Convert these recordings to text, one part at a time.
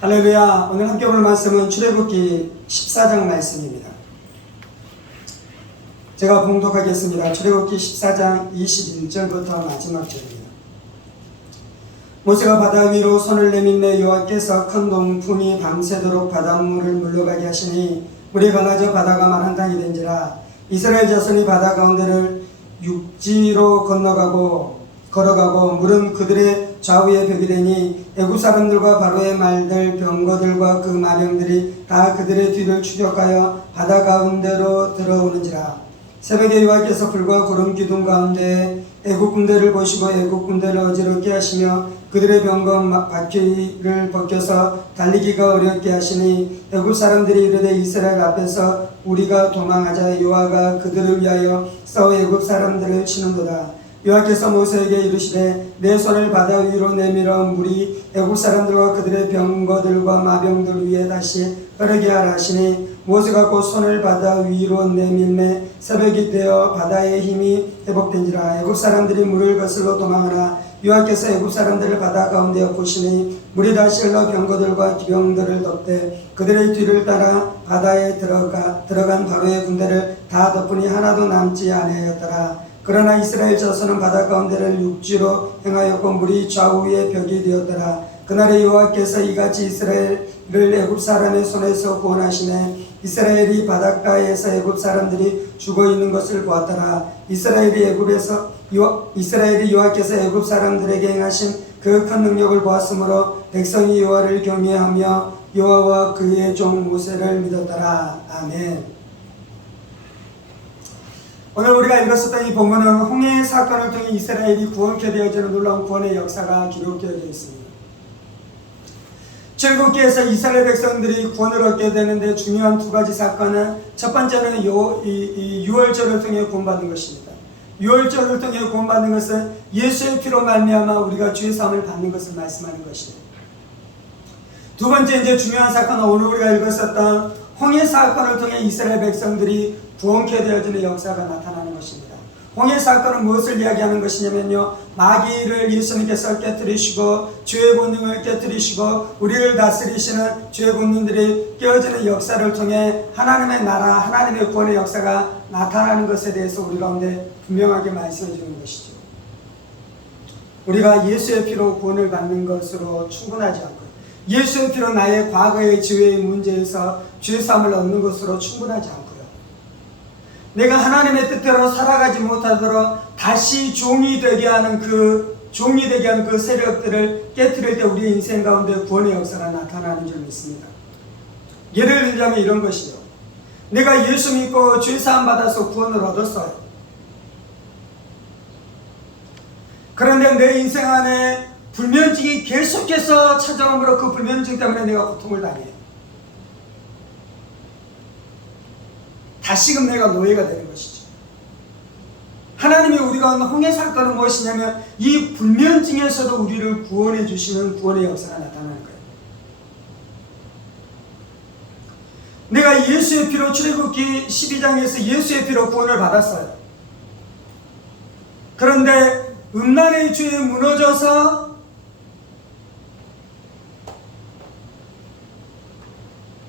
할렐루야. 오늘 함께 볼 말씀은 출애굽기 14장 말씀입니다. 제가 봉독하겠습니다. 출애굽기 14장 21절부터 마지막 절입니다. 모세가 바다 위로 손을 내밀매 여호와께서 큰 동풍이 밤새도록 바닷물을 물러가게 하시니 물이 갈라져 바다가 마른 땅이 된지라. 이스라엘 자손이 바다 가운데를 육지로 걸어가고 물은 그들의 좌우에 벽이 되니 애굽 사람들과 바로의 말들 병거들과 그 마병들이 다 그들의 뒤를 추격하여 바다 가운데로 들어오는지라. 새벽에 여호와께서 불과 구름 기둥 가운데 애굽 군대를 보시고 애굽 군대를 어지럽게 하시며 그들의 병거 바퀴를 벗겨서 달리기가 어렵게 하시니 애굽 사람들이 이르되 이스라엘 앞에서 우리가 도망하자. 여호와가 그들을 위하여 싸워 애굽 사람들을 치는도다. 여호와께서 모세에게 이르시되 내 손을 바다 위로 내밀어 물이 애굽 사람들과 그들의 병거들과 마병들 위에 다시 흐르게 하라 하시니 모세가 곧 손을 바다 위로 내밀매 새벽이 되어 바다의 힘이 회복된지라. 애굽 사람들이 물을 거슬러 도망하나 여호와께서 애굽 사람들을 바다 가운데 엿보시니 물이 다시 흘러 병거들과 기병들을 덮되 그들의 뒤를 따라 바다에 들어간 바로의 군대를 다 덮으니 하나도 남지 아니하였더라. 그러나 이스라엘 자손은 바다 가운데를 육지로 행하였고 물이 좌우에 벽이 되었더라. 그날에 여호와께서 이같이 이스라엘을 애굽 사람의 손에서 구원하시매 이스라엘이 바닷가에서 애굽 사람들이 죽어있는 것을 보았더라. 이스라엘이 여호와께서 애굽 사람들에게 행하신 그 큰 능력을 보았으므로 백성이 여호와를 경외하며 여호와와 그의 종 모세를 믿었더라. 아멘. 오늘 우리가 읽었었던 이 본문은 홍해 사건을 통해 이스라엘이 구원케 되어지는 놀라운 구원의 역사가 기록되어 있습니다. 출애굽기에서 이스라엘 백성들이 구원을 얻게 되는데 중요한 두 가지 사건은, 첫 번째는 유월절을 통해 구원받는 것입니다. 유월절을 통해 구원받는 것은 예수의 피로 말미암아 우리가 죄 사함을 받는 것을 말씀하는 것입니다. 두 번째 이제 중요한 사건은 오늘 우리가 읽었었던 홍해 사건을 통해 이스라엘 백성들이 구원케 되어지는 역사가 나타나는 것입니다. 홍해 사건은 무엇을 이야기하는 것이냐면요, 마귀를 예수님께서 깨뜨리시고 죄의 권능을 깨뜨리시고 우리를 다스리시는 죄의 권능들이 깨어지는 역사를 통해 하나님의 나라, 하나님의 구원의 역사가 나타나는 것에 대해서 우리 가운데 분명하게 말씀해 주는 것이죠. 우리가 예수의 피로 구원을 받는 것으로 충분하지 않고요, 예수의 피로 나의 과거의 죄의 문제에서 죄사함을 얻는 것으로 충분하지 않고요, 내가 하나님의 뜻대로 살아가지 못하도록 다시 종이 되게 하는 그 세력들을 깨뜨릴 때 우리의 인생 가운데 구원의 역사가 나타나는 줄 믿습니다. 예를 들자면 이런 것이요, 내가 예수 믿고 죄사함 받아서 구원을 얻었어요. 그런데 내 인생 안에 불면증이 계속해서 찾아오므로 그 불면증 때문에 내가 고통을 당해요. 다시금 내가 노예가 되는 것이죠. 하나님이 우리가 홍해 사건은 무엇이냐면 이 불면증에서도 우리를 구원해 주시는 구원의 역사가 나타나는 거예요. 내가 예수의 피로, 출애굽기 12장에서 예수의 피로 구원을 받았어요. 그런데 음란의 죄에 무너져서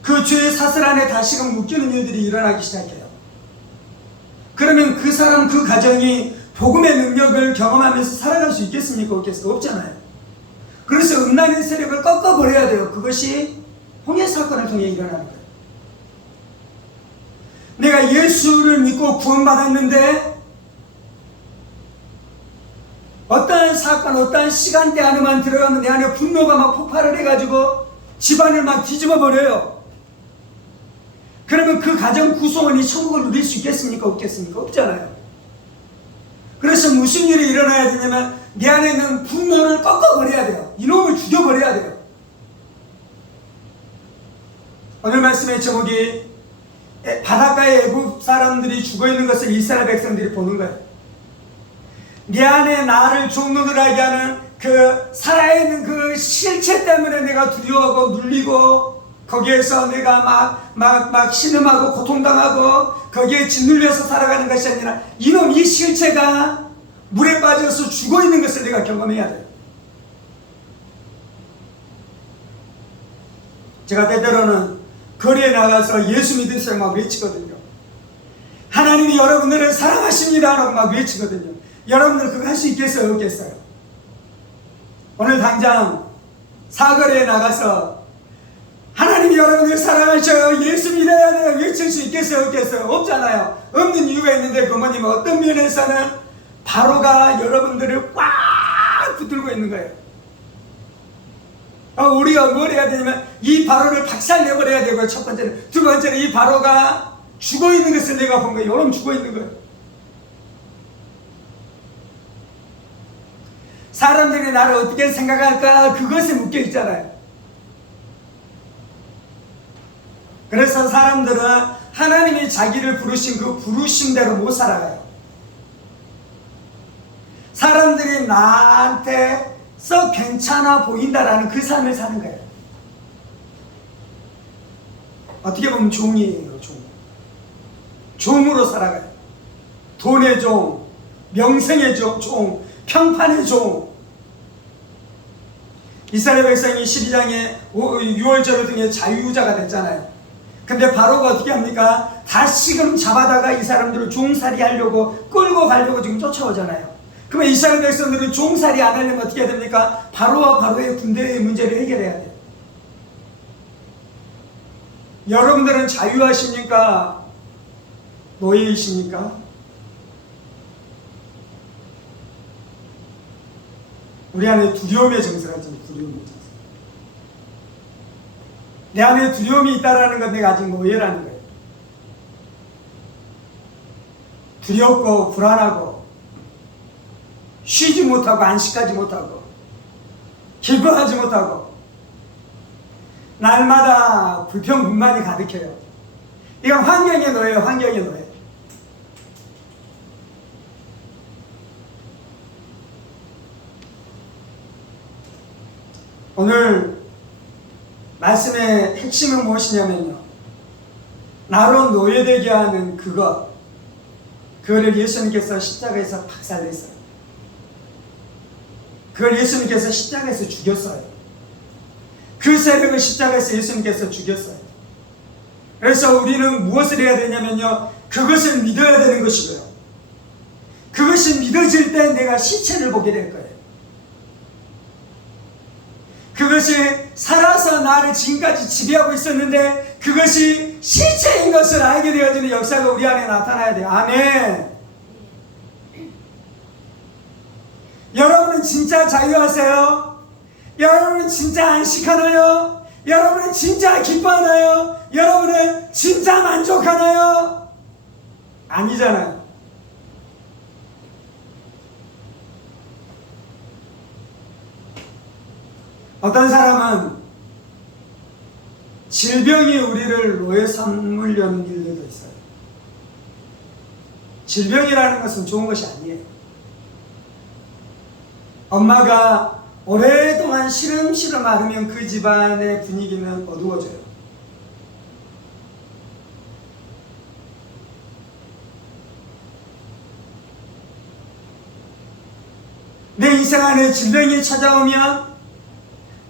그 죄의 사슬 안에 다시금 묶이는 일들이 일어나기 시작해요. 그러면 그 사람, 그 가정이 복음의 능력을 경험하면서 살아갈 수 있겠습니까? 없겠습니까? 없잖아요. 그래서 음란의 세력을 꺾어버려야 돼요. 그것이 홍해 사건을 통해 일어나는 거예요. 내가 예수를 믿고 구원받았는데 어떠한 사건, 어떠한 시간대 안에만 들어가면 내 안에 분노가 막 폭발을 해가지고 집안을 막 뒤집어 버려요. 그러면 그 가정 구성원이 천국을 누릴 수 있겠습니까? 없겠습니까? 없잖아요. 그래서 무슨 일이 일어나야 되냐면 내 안에 있는 분노를 꺾어버려야 돼요. 이놈을 죽여버려야 돼요. 오늘 말씀의 제목이 바닷가에 애굽 사람들이 죽어있는 것을 이스라엘 백성들이 보는 거예요. 내 안에 나를 종노릇하게 하는 그 살아있는 그 실체 때문에 내가 두려워하고 눌리고 거기에서 내가 막 신음하고 고통당하고 거기에 짓눌려서 살아가는 것이 아니라 이놈 이 실체가 물에 빠져서 죽어있는 것을 내가 경험해야 돼요. 제가 때때로는 거리에 나가서 예수 믿으세요 막 외치거든요. 하나님이 여러분들을 사랑하십니다 라고 막 외치거든요. 여러분들 그거 할 수 있겠어요 없겠어요? 오늘 당장 사거리에 나가서 하나님이 여러분을 사랑하셔요 예수 믿어야 돼요 외칠 수 있겠어요 없겠어요? 없잖아요. 없는 이유가 있는데 부모님은 어떤 면에서는 바로가 여러분들을 꽉 붙들고 있는 거예요. 우리가 뭘 해야 되냐면 이 바로를 박살내버려야 되고요. 첫 번째는. 두 번째는 이 바로가 죽어있는 것을 내가 본 거예요. 여러분 죽어있는 거예요. 사람들이 나를 어떻게 생각할까 그것에 묶여있잖아요. 그래서 사람들은 하나님이 자기를 부르신 그 부르심대로 못 살아가요. 사람들이 나한테 썩 괜찮아 보인다라는 그 삶을 사는 거예요. 어떻게 보면 종이에요. 종으로 살아가요. 돈의 종, 명성의 종, 평판의 종. 이스라엘 백성이 12장에 6월절 등의 자유자가 됐잖아요. 근데 바로가 어떻게 합니까? 다시금 잡아다가 이 사람들을 종살이 하려고 끌고 가려고 지금 쫓아오잖아요. 그러면 이스라엘 백성들은 종살이 안 하려면 어떻게 해야 됩니까? 바로와 바로의 군대의 문제를 해결해야 돼요. 여러분들은 자유하십니까? 노예이십니까? 우리 안에 두려움의 정서가 있잖아요. 두려움의 정서. 내 안에 두려움이 있다라는 건 내가 아직 노예라는 거예요. 두렵고 불안하고 쉬지 못하고 안식하지 못하고 기뻐하지 못하고 날마다 불평불만이 가득해요. 이건 환경의 노예예요. 환경의 노예. 오늘 말씀의 핵심은 무엇이냐면요, 나로 노예되게 하는 그거를 예수님께서 십자가에서 박살냈어요. 그걸 예수님께서 십자가에서 죽였어요. 그 세력을 십자가에서 예수님께서 죽였어요. 그래서 우리는 무엇을 해야 되냐면요, 그것을 믿어야 되는 것이고요, 그것이 믿어질 때 내가 시체를 보게 될 거예요. 그것이 살아서 나를 지금까지 지배하고 있었는데 그것이 시체인 것을 알게 되어지는 역사가 우리 안에 나타나야 돼요. 아멘. 여러분은 진짜 자유하세요? 여러분은 진짜 안식하나요? 여러분은 진짜 기뻐하나요? 여러분은 진짜 만족하나요? 아니잖아요. 어떤 사람은 질병이 우리를 노예 삼으려는 일들도 있어요. 질병이라는 것은 좋은 것이 아니에요. 엄마가 오랫동안 시름시름 앓으면 그 집안의 분위기는 어두워져요. 내 인생 안에 질병이 찾아오면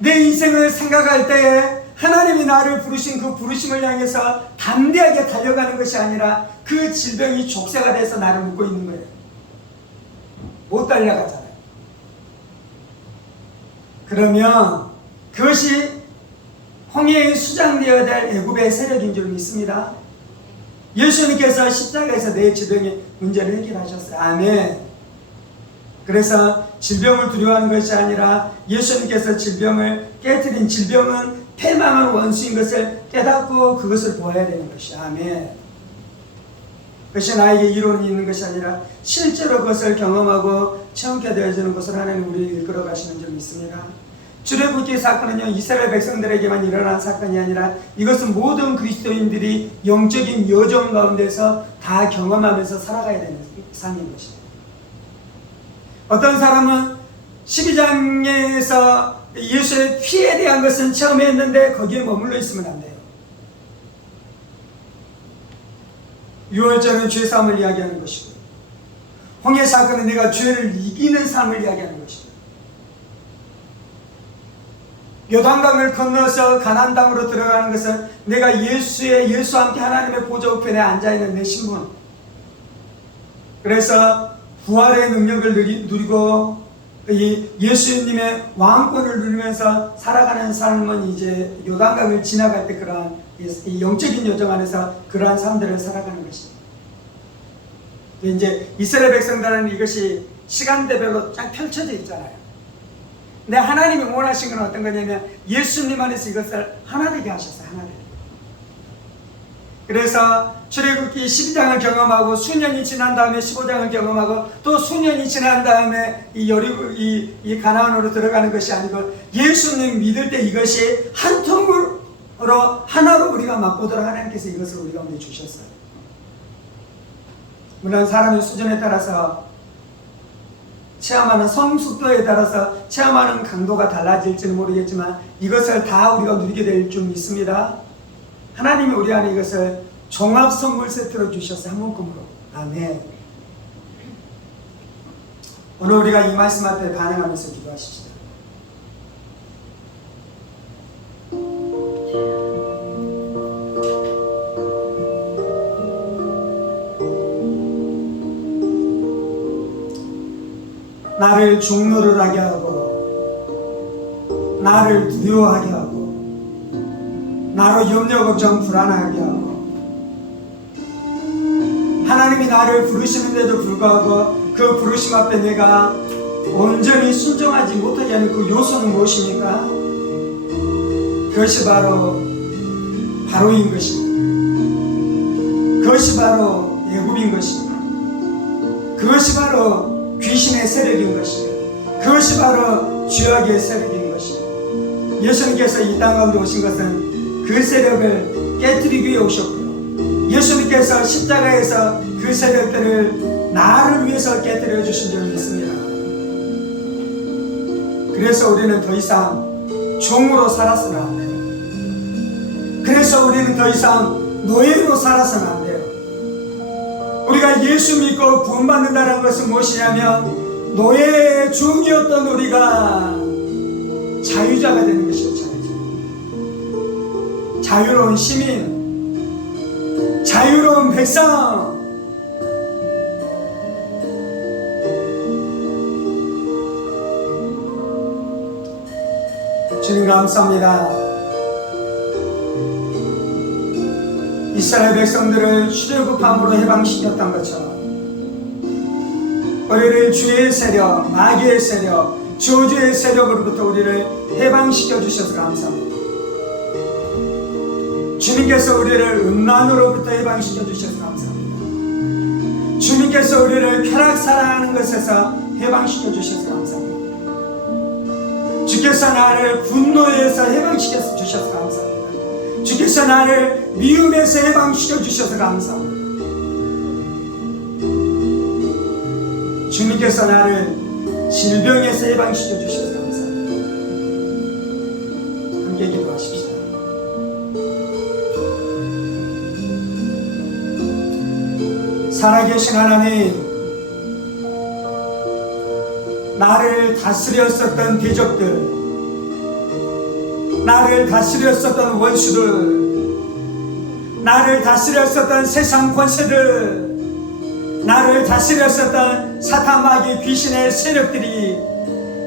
내 인생을 생각할 때에 하나님이 나를 부르신 그 부르심을 향해서 담대하게 달려가는 것이 아니라 그 질병이 족쇄가 돼서 나를 묶고 있는 거예요. 못 달려가잖아요. 그러면 그것이 홍해에 수장되어야 될 애굽의 세력인 줄 믿습니다. 예수님께서 십자가에서 내 질병의 문제를 해결하셨어요. 아멘. 그래서 질병을 두려워하는 것이 아니라 예수님께서 질병을 깨뜨린, 질병은 패망한 원수인 것을 깨닫고 그것을 보아야 되는 것이. 아멘. 그것이 나에게 이론이 있는 것이 아니라 실제로 그것을 경험하고 체험케 되어지는 것을 하나님 우리를 이끌어 가시는 줄 믿습니다. 출애굽기 사건은요, 이스라엘 백성들에게만 일어난 사건이 아니라 이것은 모든 그리스도인들이 영적인 여정 가운데서 다 경험하면서 살아가야 되는 삶인 것입니다. 어떤 사람은 12장에서 예수의 피에 대한 것은 체험했는데 거기에 머물러 있으면 안 돼요. 6월절은 죄사함을 이야기하는 것이고, 홍해 사건은 내가 죄를 이기는 삶을 이야기하는 것이고, 요단강을 건너서 가나안 땅으로 들어가는 것은 내가 예수와 함께 하나님의 보좌 우편에 앉아있는 내 신분, 그래서 부활의 능력을 누리고 이 예수님의 왕권을 누리면서 살아가는 삶은 이제 요단강을 지나갈 때 그러한 이 영적인 여정 안에서 그러한 삶들을 살아가는 것입니다. 이제 이스라엘 백성들은 이것이 시간대별로 쫙 펼쳐져 있잖아요. 근데 하나님이 원하신 건 어떤 거냐면 예수님 안에서 이것을 하나 되게 하셨어요. 하나 되게. 그래서 출애굽기 12장을 경험하고 수년이 지난 다음에 15장을 경험하고 또 수년이 지난 다음에 이 가나안으로 들어가는 것이 아니고 예수님 믿을 때 이것이 한 통으로 하나로 우리가 맛보도록 하나님께서 이것을 우리 가운데 주셨어요. 물론 사람의 수준에 따라서 체험하는 성숙도에 따라서 체험하는 강도가 달라질지는 모르겠지만 이것을 다 우리가 누리게 될 줄 믿습니다. 하나님이 우리 안에 이것을 종합 선물 세트로 주셨어요. 한 묶음으로. 아멘. 오늘 우리가 이 말씀 앞에 반응하면서 기도하십시다. 나를 중노를 하게 하고 나를 두려워하게 하고 나로 염려 걱정 불안하게 하고 하나님이 나를 부르시는데도 불구하고 그 부르심 앞에 내가 온전히 순종하지 못하게 하는 그 요소는 무엇입니까? 그것이 바로인 것입니다. 그것이 바로 애굽인 것입니다. 그것이 바로 귀신의 세력인 것입니다. 그것이 바로 죄악의 세력인 것입니다. 예수님께서 이 땅 가운데 오신 것은 그 세력을 깨뜨리기 위해 오셨고요. 예수님께서 십자가에서 그 세력들을 나를 위해서 깨뜨려 주신 줄 믿습니다. 그래서 우리는 더 이상 종으로 살아서는 안 돼요. 그래서 우리는 더 이상 노예로 살아서는 안 돼요. 우리가 예수 믿고 구원받는다는 것은 무엇이냐면 노예의 종이었던 우리가 자유자가 되는 것이죠. 자유로운 시민, 자유로운 백성. 주님 감사합니다. 이스라엘 백성들을 출애굽함으로 해방시켰던 것처럼 우리를 주의 세력, 마귀의 세력, 저주의 세력으로부터 우리를 해방시켜 주셔서 감사합니다. 주님께서 우리를 음란으로부터 해방시켜 주셔서 감사합니다. 주님께서 우리를 쾌락 사랑하는 것에서 해방시켜 주셔서 감사합니다. 주께서 나를 분노에서 해방시켜 주셔서 감사합니다. 주께서 나를 미움에서 해방시켜 주셔서 감사합니다. 주님께서 나를 질병에서 해방시켜 주셔서 감사합니다. 함께 기도하십시다. 살아계신 하나님, 나를 다스렸었던 대적들, 나를 다스렸었던 원수들, 나를 다스렸었던 세상 권세들, 나를 다스렸었던 사탄 마귀 귀신의 세력들이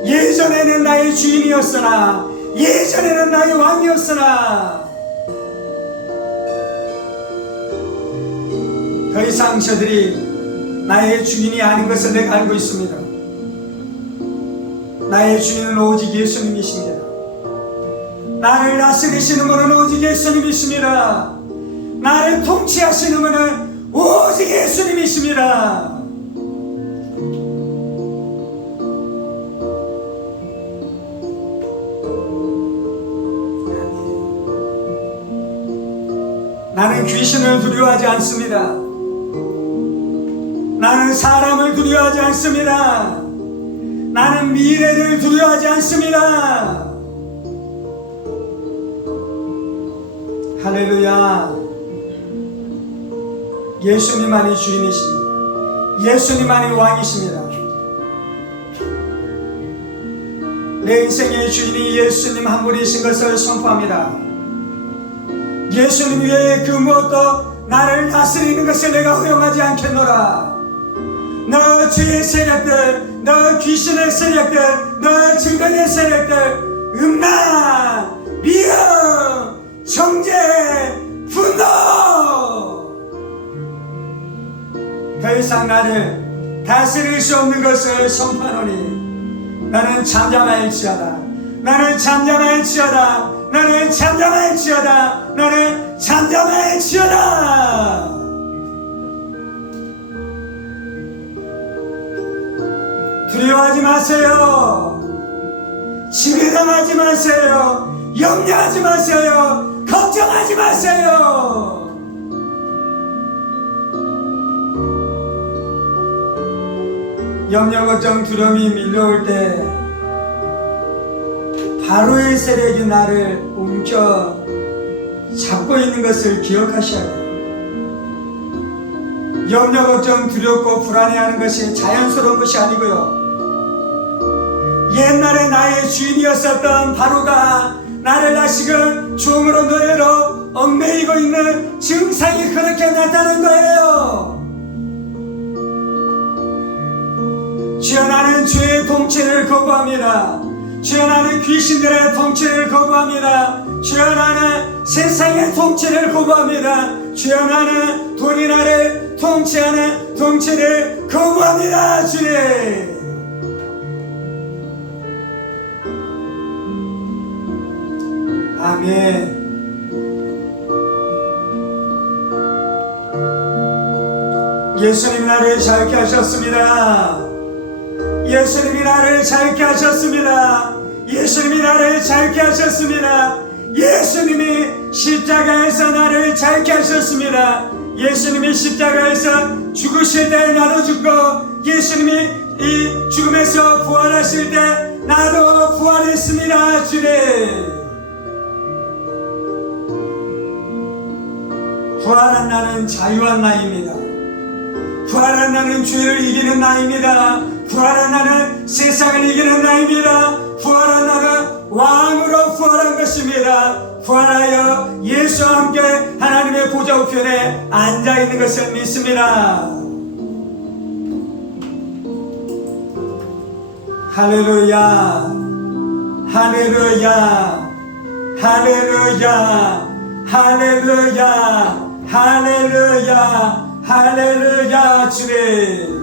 예전에는 나의 주인이었으나, 예전에는 나의 왕이었으나 더 이상 저들이 나의 주인이 아닌 것을 내가 알고 있습니다. 나의 주인은 오직 예수님이십니다. 나를 다스리시는 분은 오직 예수님이십니다. 나를 통치하시는 분은 오직 예수님이십니다. 나는 귀신을 두려워하지 않습니다. 나는 사람을 두려워하지 않습니다. 나는 미래를 두려워하지 않습니다. 할렐루야. 예수님만이 주인이십니다. 예수님만이 왕이십니다. 내 인생의 주인이 예수님 한 분이신 것을 선포합니다. 예수님 외에 그 무엇도 나를 다스리는 것을 내가 허용하지 않겠노라. 너 죄의 세력들, 너 귀신의 세력들, 너 증거의 세력들, 음란, 미움, 정죄, 분노, 더 이상 나를 다스릴 수 없는 것을 선포하노니 나는 잠잠할지어다. 나는 잠잠할지어다. 나는 잠잠할지어다. 나는 잠잠할지어다. 두려워하지 마세요. 지배당하지 마세요. 염려하지 마세요. 걱정하지 마세요. 염려, 걱정, 두려움이 밀려올 때 바로의 세력이 나를 움켜 잡고 있는 것을 기억하셔야 돼요. 염려, 걱정, 두렵고 불안해하는 것이 자연스러운 것이 아니고요. 옛날에 나의 주인이었었던 바로가 나를 다시금 종으로 노예로 얽매이고 있는 증상이 그렇게 나타난 거예요. 주여, 나는 죄의 통치를 거부합니다. 주여, 나는 귀신들의 통치를 거부합니다. 주여, 나는 세상의 통치를 거부합니다. 주여, 나는 돈이 나를 통치하는 통치를 거부합니다. 주님, 아멘. 예수님이 나를 자유케 하셨습니다. 예수님이 나를 자유케 하셨습니다. 예수님이 나를 자유케 하셨습니다. 예수님이 십자가에서 나를 자유케 하셨습니다. 예수님이 십자가에서 죽으실 때 나도 죽고, 예수님이 이 죽음에서 부활하실 때 나도 부활했습니다. 주님, 부활한 나는 자유한 나입니다. 부활한 나는 죄를 이기는 나입니다. 부활한 나는 세상을 이기는 나입니다. 부활한 나는 왕으로 부활한 것입니다. 부활하여 예수와 함께 하나님의 보좌 우편에 앉아있는 것을 믿습니다. 할렐루야, 할렐루야, 할렐루야, 할렐루야, 할렐루야, 할렐루야. 주님,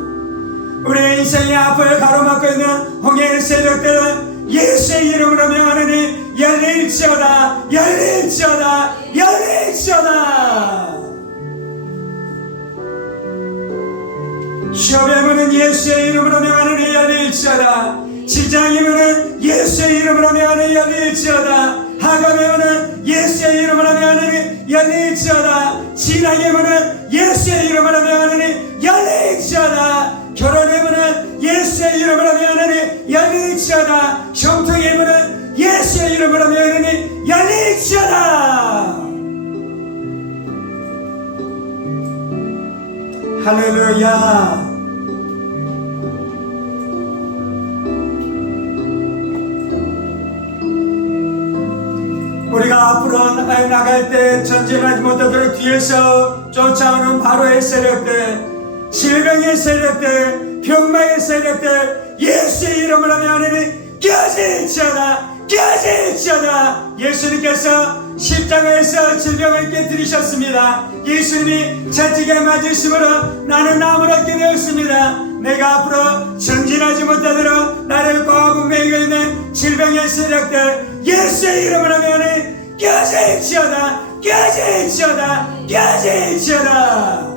우리 인생의 앞을 가로막고 있는 홍해의 세력들은 예수의 이름으로 명하노니 열릴지어다, 열릴지어다, 열릴지어다. 시험의 문은 예수의 이름으로 명하노니 열릴지어다. 직장의 문은 예수의 이름으로 명하노니 열릴지어다. 학업의 문은 예수의 이름으로 명하노니 열릴지어다. 신앙의 문은 예수의 이름으로 명하노니 열릴지어다. 결혼의 문은 예수의 이름으로 명하노니 열릴지어다. 형통의 문은 예수의 이름으로 명하노니 열릴지어다. 할렐루야. 우리가 앞으로 나갈 때 전진하지 못하도록 뒤에서 쫓아오는 바로의 세력들, 질병의 세력들, 병마의 세력들, 예수의 이름으로 명하노니 깨질지어다, 깨질지어다. 예수님께서 십자가에서 질병을 깨뜨리셨습니다. 예수님이 채찍에 맞으심으로 나는 나무를 얻게 되었습니다. 내가 앞으로 전진하지 못하도록 나를 꽉 매이고 있는 질병의 세력들, 예수의 이름으로 명하노니 깨질지어다, 깨질지어다, 깨질지어다.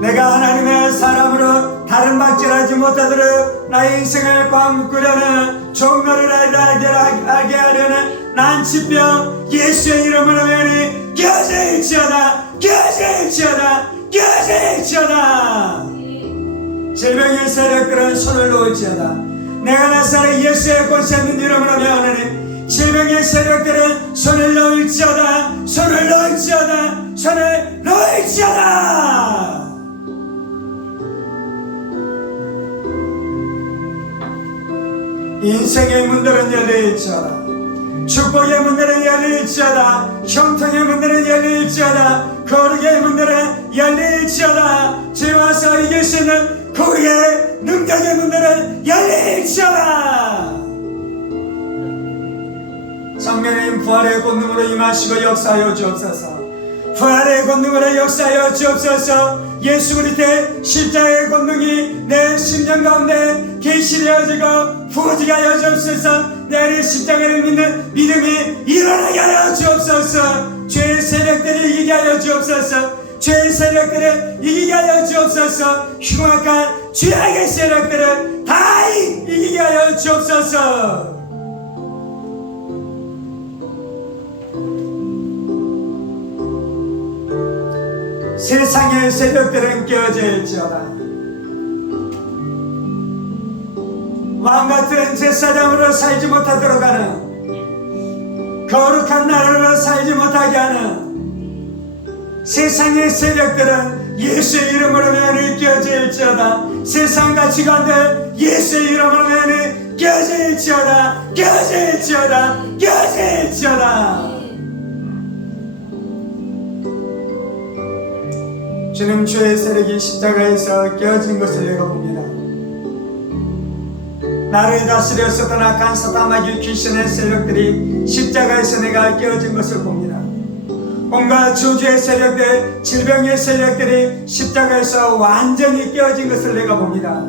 내가 하나님의 사람으로 다른 박질하지 못하도록 나의 인생을 꽉 묶으려는 종로를 알게 하려는 난치병, 예수의 이름으로 명하노니 깨질지어다, 깨질지어다, 깨질지어다. 질병의 세력들은 손을 놓을지어다. 내가 나사렛 예수의 권세 있는 이름으로 명하노니 질병의 세력들은 손을 놓을지어다, 손을 놓을지어다, 손을 놓을지어다. 인생의 문들은 열릴지어다. 축복의 문들은 열릴지어다. 형통의 문들은 열릴지어다. 거룩의 문들은 열릴지어다. 죄와서 이길 수 있는 거룩의 능력의 문들은 열릴지어다. 성령님 부활의 권능으로 임하시고 역사하여 주옵소서. 부활의 권능으로 역사하여 주옵소서. 예수 그리스도의 십자가의 권능이 내 심령 가운데 계시되어지고 부어지게 주옵소서. 내 십자가를 믿는 믿음이 일어나게 하여 주옵소서. 죄의 세력들을 이기게 하여 주옵소서. 죄의 세력들을 이기게 하여 주옵소서. 흉악한 죄악의 세력들을 다 이기게 하여 주옵소서. 세상의 세력들은 깨어질지어다. 왕같은 제사장으로 살지 못하도록 하는, 거룩한 나라로 살지 못하게 하는 세상의 세력들은 예수의 이름으로 면이 깨어질지어다. 세상 가치관들 예수의 이름으로 면이 깨어질지어다. 깨어질지어다. 깨어질지어다. 주님, 죄의 세력이 십자가에서 깨어진 것을 내가 봅니다. 나를 다스렸었던 악한 사단 마귀 귀신의 세력들이 십자가에서 내가 깨어진 것을 봅니다. 온갖 저주의 세력들, 질병의 세력들이 십자가에서 완전히 깨어진 것을 내가 봅니다.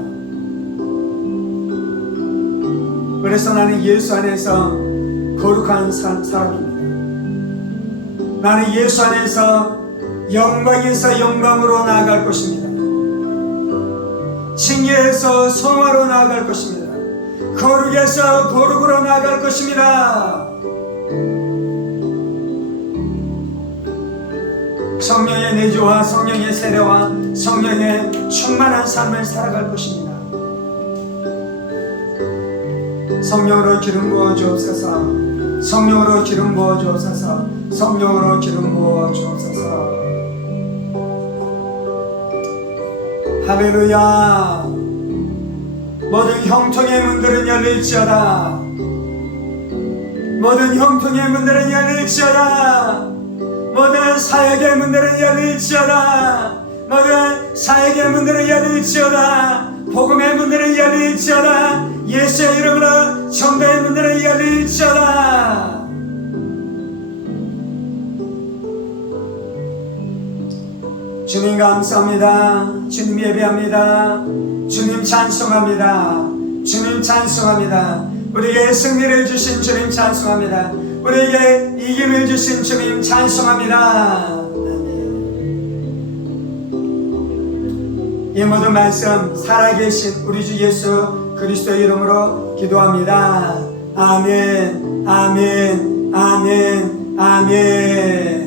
그래서 나는 예수 안에서 거룩한 사람입니다. 나는 예수 안에서 영광에서 영광으로 나아갈 것입니다. 칭의에서 성화로 나아갈 것입니다. 거룩에서 거룩으로 나아갈 것입니다. 성령의 내주와 성령의 세례와 성령의 충만한 삶을 살아갈 것입니다. 성령으로 기름 부어 주옵소서. 성령으로 기름 부어 주옵소서. 성령으로 기름 부어 주옵소서. 할렐루야. 모든 형통의 문들은 열릴지어다. 모든 형통의 문들은 열릴지어다. 모든 사역의 문들은 열릴지어다. 모든 사역의 문들은 열릴지어다. 복음의 문들은 열릴지어다. 예수의 이름으로 전도의 문들은 열릴지어다. 주님 감사합니다. 주님 예배합니다. 주님 찬송합니다. 주님 찬송합니다. 우리에게 승리를 주신 주님 찬송합니다. 우리에게 이김을 주신 주님 찬송합니다. 이 모든 말씀 살아계신 우리 주 예수 그리스도의 이름으로 기도합니다. 아멘, 아멘, 아멘, 아멘.